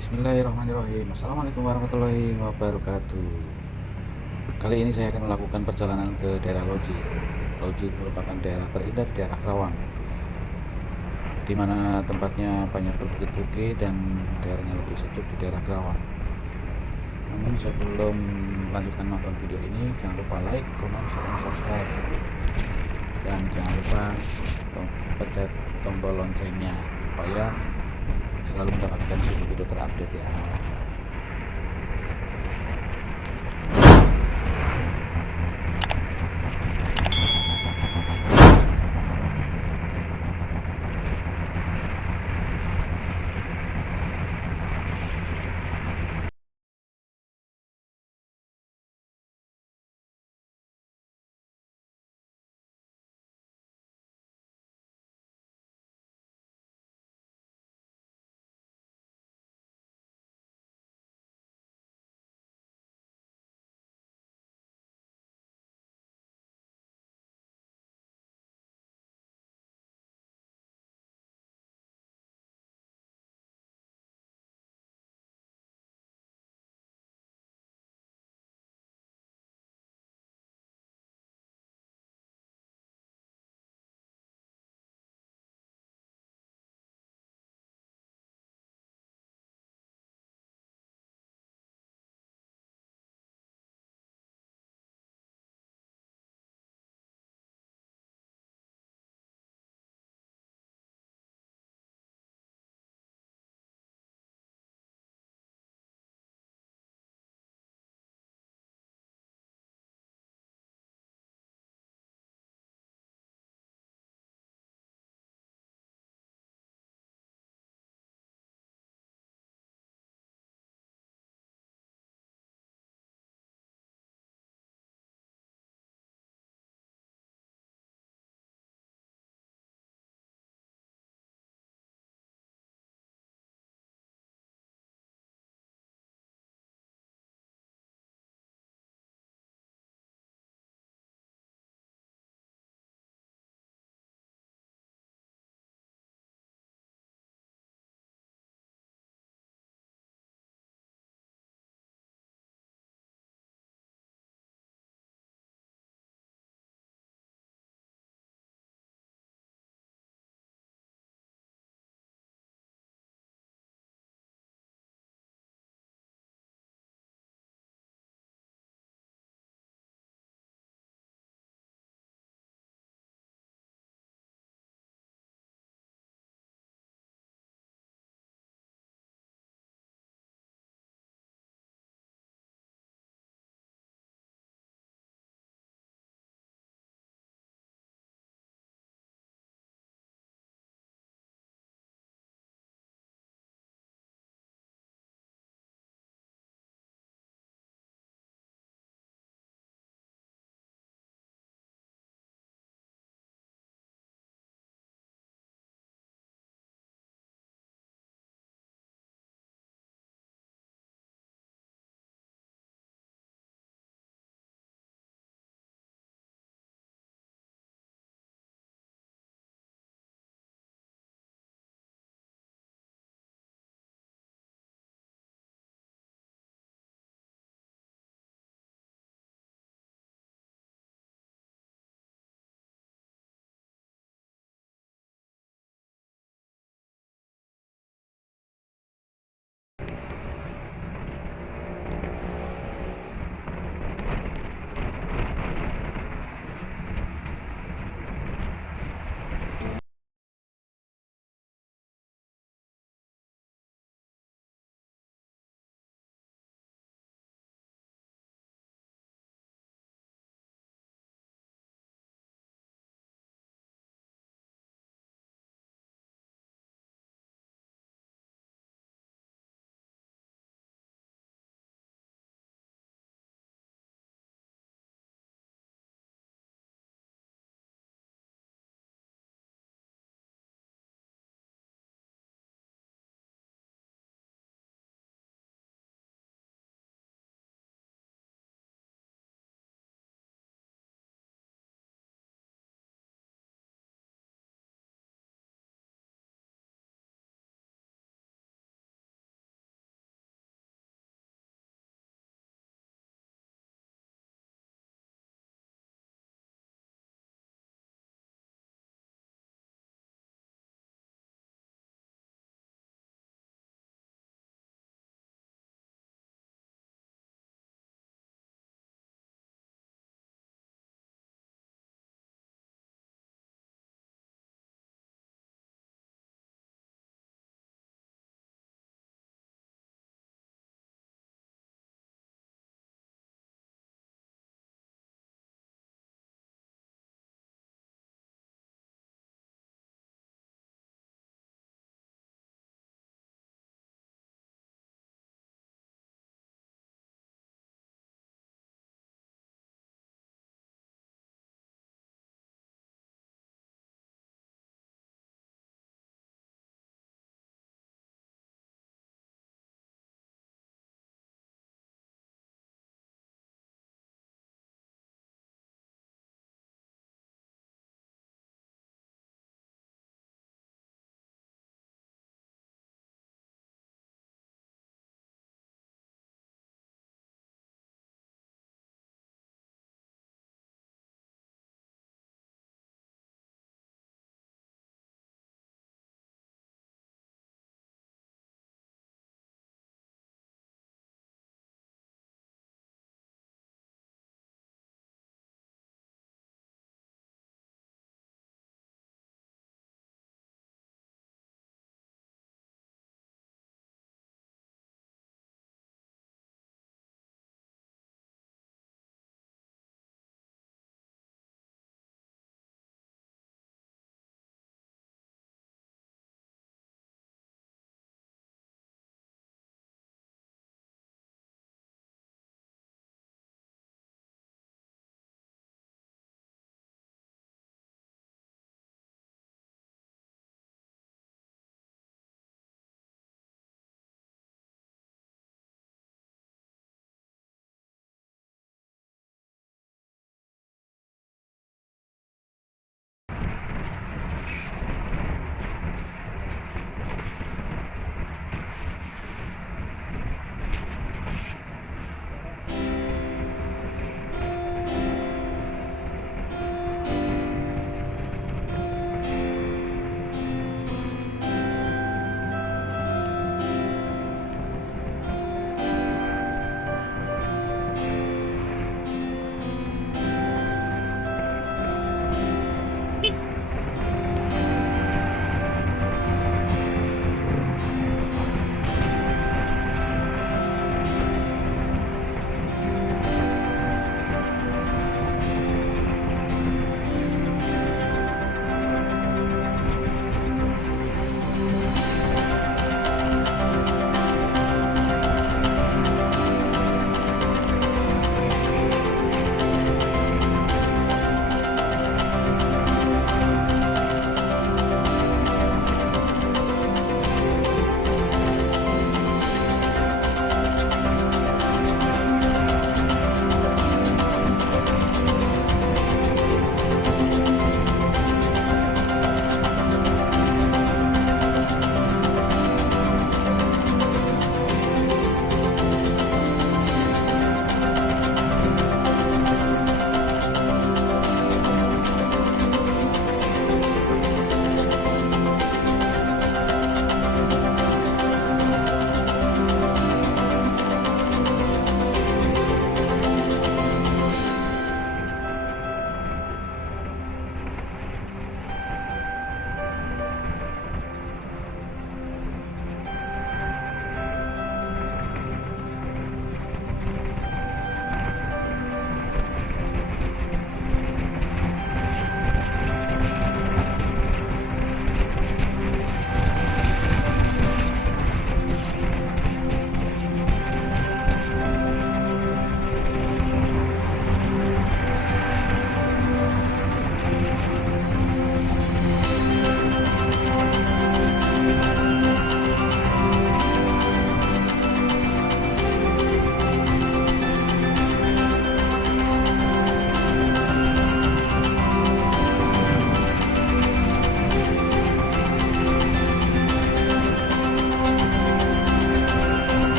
Bismillahirrahmanirrahim. Assalamualaikum warahmatullahi wabarakatuh. Kali ini saya akan melakukan perjalanan ke daerah Loji. Loji merupakan daerah terindah di daerah Kerawang, di mana tempatnya banyak berbukit-bukit dan daerahnya lebih sejuk di daerah Kerawang. Namun sebelum melanjutkan nonton video ini, jangan lupa like, comment, share, dan subscribe, dan jangan lupa pencet tombol loncengnya supaya selalu mendapatkan video-video terupdate ya.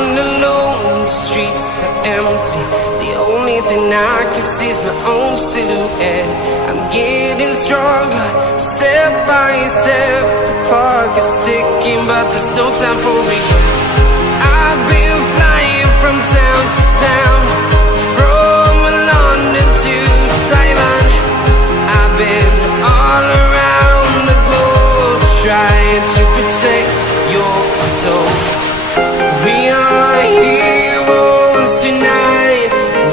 walking alone, the streets are empty. The only thing I can see is my own silhouette. I'm getting stronger, step by step. The clock is ticking, but there's no time for regrets. I've been flying from town to town, from London to Taiwan. I've been all around the globe, trying to protect your soul. We are heroes tonight.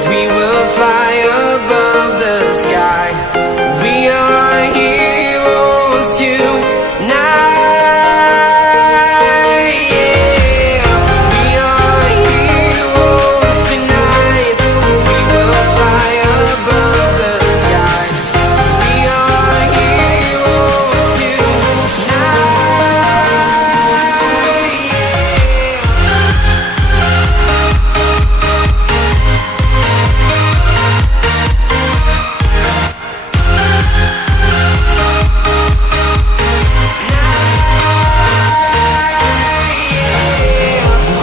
We will fly above the sky. We are heroes tonight. Yeah. We are heroes tonight. We will fly above the sky. We are heroes tonight.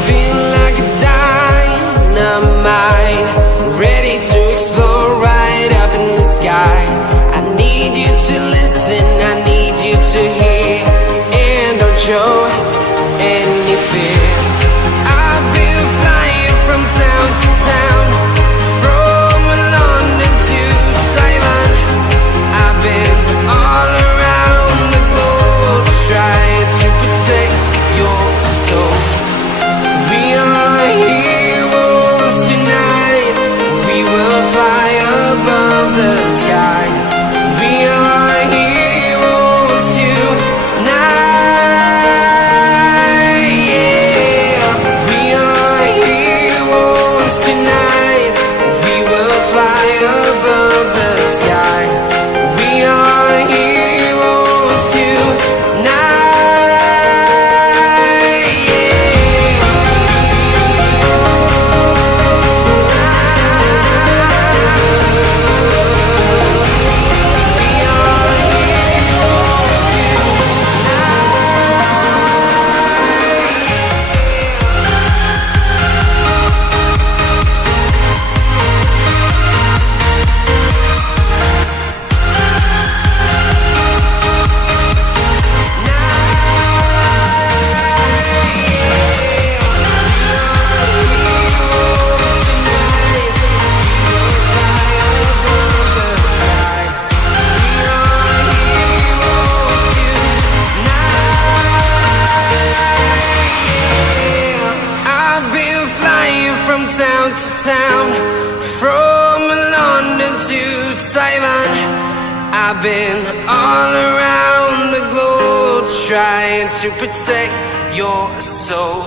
Feel like a dynamite, ready to explode right up in the sky. I need you to listen, I need you to hear, and don't show any fear. I've been flying from town to town, from London to Taiwan. I've been all around the globe, trying to protect your soul. We are heroes tonight. We will fly above the sky. We are heroes tonight. Yeah. We are heroes tonight. We will fly above the sky. We are heroes tonight. I've been flying from town to town, from London to Taiwan. I've been all around the globe, trying to protect your soul.